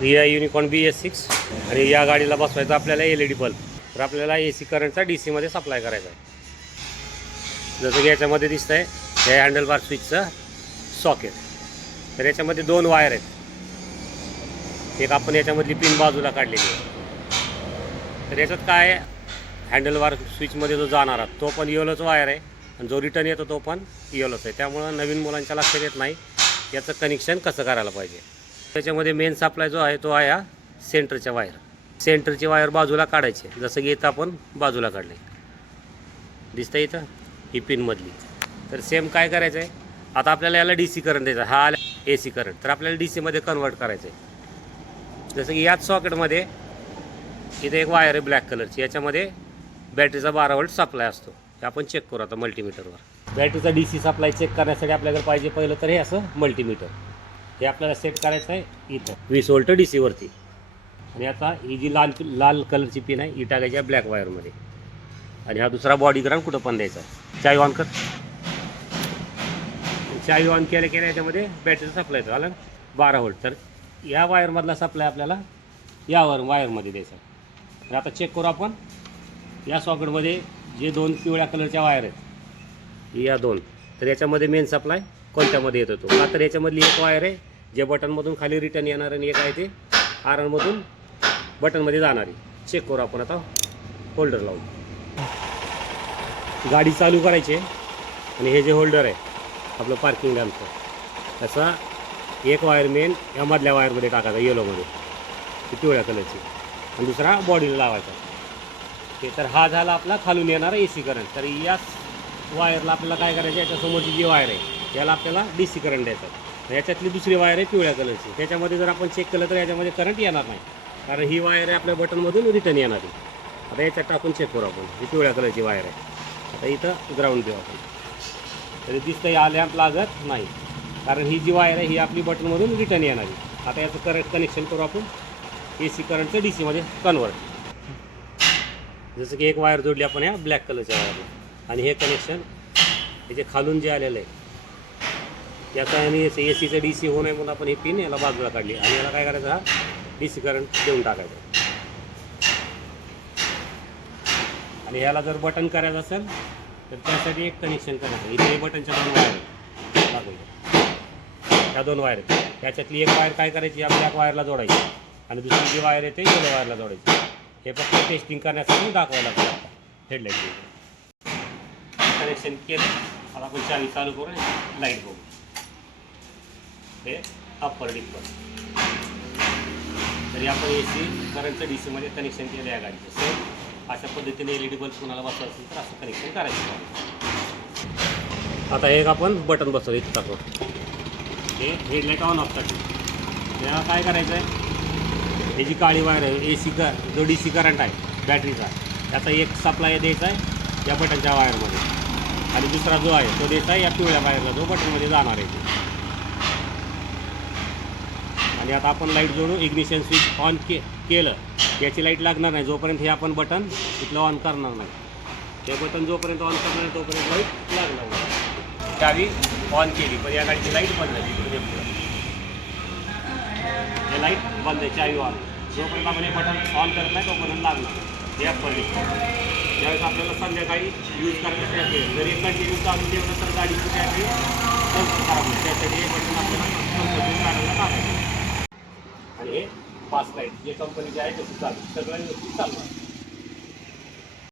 Riya unicorn BS6 आणि या गाडीला बसवायचा आपल्याला LED बल्ब. तर आपल्याला AC करंटचा DC मध्ये सप्लाय करायचा आहे. जसं की याच्यामध्ये दिसतं आहे हे हँडलबार स्विचचं सॉकेट. तर याच्यामध्ये 2 वायर आहेत. एक आपण याच्यामधली पिन बाजूला काढलेली आहे. तर याच्यात काय आहे, हँडलबार स्विचमध्ये जो जाणारा तो पण येलोच वायर आहे आणि जो रिटर्न येतो तो पण येलोच आहे. त्यामुळं नवीन मुलांच्या लक्षात येत नाही याचं कनेक्शन कसं करायला पाहिजे. त्याच्यामध्ये मेन सप्लाय जो आहे तो आहे हा सेंटरच्या वायर. सेंटरची वायर बाजूला काढायचे, जसं की इथं आपण बाजूला काढले दिसतं इथं ही पिनमधली. तर सेम काय करायचं आहे, आता आपल्याला याला DC करंट द्यायचा, हा आला AC करंट. तर आपल्याला DCमध्ये कन्वर्ट करायचं आहे. जसं की याच सॉकेटमध्ये इथे एक वायर आहे ब्लॅक कलरची, याच्यामध्ये बॅटरीचा 12 व्होल्ट सप्लाय असतो. हे आपण चेक करू आता मल्टीमीटरवर. बॅटरीचा DC सप्लाय चेक करण्यासाठी आपल्याकडे पाहिजे पहिलं तर हे असं मल्टीमीटर. हे आपल्याला सेट करायचं आहे इथं 20 व्होल्ट DC वरती. आणि आता ही जी लाल कलरची पिन आहे ही टाकायची आहे ब्लॅक वायरमध्ये. आणि हा दुसरा बॉडी ग्राउंड कुठं पण द्यायचा आहे. चावी ऑन कर. चावी ऑन केल्या याच्यामध्ये बॅटरीचा सप्लाय येतो आला 12 व्होल्ट. तर या वायरमधला सप्लाय आपल्याला या वायरमध्ये द्यायचा. तर आता चेक करू आपण या सॉकेटमध्ये जे 2 पिवळ्या कलरच्या वायर आहेत या 2. तर याच्यामध्ये मेन सप्लाय कोणत्यामध्ये येतो तो. का तर याच्यामधली एक वायर आहे जे बटनमधून खाली रिटर्न येणार आणि एक आहे ते आरनमधून बटनमध्ये जाणारी. चेक करू आपण आता होल्डर लावून. गाडी चालू करायची आणि हे जे होल्डर आहे आपलं पार्किंग लॅम्पचं, त्याचा एक वायर मेन या मधल्या वायरमध्ये टाकायचा येलोमध्ये पिवळ्या कलरची आणि दुसरा बॉडीला लावायचा. ते तर हा झाला आपला खालून येणारा AC करंट. तर याच वायरला आपल्याला काय करायचं, याच्यासमोरची जी वायर आहे याला आपल्याला DC करंट द्यायचा. याच्यातली दुसरी वायर आहे पिवळ्या कलरची, त्याच्यामध्ये जर आपण चेक केलं तर याच्यामध्ये करंट येणार नाही, कारण ही वायर आहे आपल्या बटनमधून रिटर्न येणारी. आता याच्यात टाकून चेक करू आपण. ही पिवळ्या कलरची वायर आहे. आता इथं ग्राउंड देऊ आपण. तरी दिसतं या लॅम्प लागत नाही, कारण ही जी वायर आहे ही आपली बटनमधून रिटर्न येणारी. आता याचं करंट कनेक्शन करू आपण AC करंटचं DCमध्ये कन्वर्ट. जसं की एक वायर जोडली आपण या ब्लॅक कलरच्या वायरला आणि हे कनेक्शन हे जे खालून जे आलेलं आहे याचा आणि ACचं DC होऊ नये म्हणून आपण ही पिन याला बाजूला काढली आणि याला काय करायचं, हा DC करंट देऊन टाकायचं. आणि ह्याला जर बटन करायचं असेल तर त्यासाठी एक कनेक्शन करायचं. इथे बटनच्या 2 वायर आहेत लागून, ह्या 2 वायर आहेत. त्याच्यातली एक वायर काय करायची या ब्लॅक वायरला जोडायची आणि दुसरी जी वायर येते येलो वायरला जोडायची. हे फक्त टेस्टिंग करण्यासाठी दाखवायला लागतं आता हेडलाईट कनेक्शन केलं. आता आपण चावी चालू करून लाईट बघू. हे अप्पर डिप्पर. तरी आपण AC करंटचं DCमध्ये कनेक्शन केलं या गाडीचं. सेम अशा पद्धतीने LED बल्ब कोणाला बसवायचं असेल तर असं कनेक्शन करायचं. आता एक आपण बटन बसवलं इथं टाकू. हे हेडलाईट ऑन ऑफसाठी याला काय करायचं आहे, हे जी काळी वायर आहे जो DC करंट आहे बॅटरीचा त्याचा एक सप्लाय द्यायचा आहे या बटनच्या वायरमध्ये आणि दुसरा जो आहे तो द्यायचा आहे या पिवळ्या वायरला जो बटनमध्ये जाणार आहे. आणि आता आपण लाईट जोडून इग्निशन स्विच ऑन केलं याची लाईट लागणार नाही जोपर्यंत हे आपण बटन इथलं ऑन करणार नाही. ते बटन जोपर्यंत ऑन करणार नाही तोपर्यंत लाईट लागणार नाही. चावी ऑन केली पण या गाडीची लाईट बंद झाली. हे लाईट बंद आहे, चावी ऑन. जोपर्यंत आपण हे बटन ऑन करत नाही तोपर्यंत लागणार. हे अप्पर डिप्पर. ज्यावेळेस आपल्याला संध्याकाळी यूज करायला जरी कंटिन्यू चालू ठेवलं तर गाडीची बॅटरी खराब होईल. त्यासाठी हे बटन आपल्याला काढायला टाकायचं. आणि हे 5 लाईट जे कंपनीचे आहे तसं चालू सगळं व्यवस्थित चालू आहे.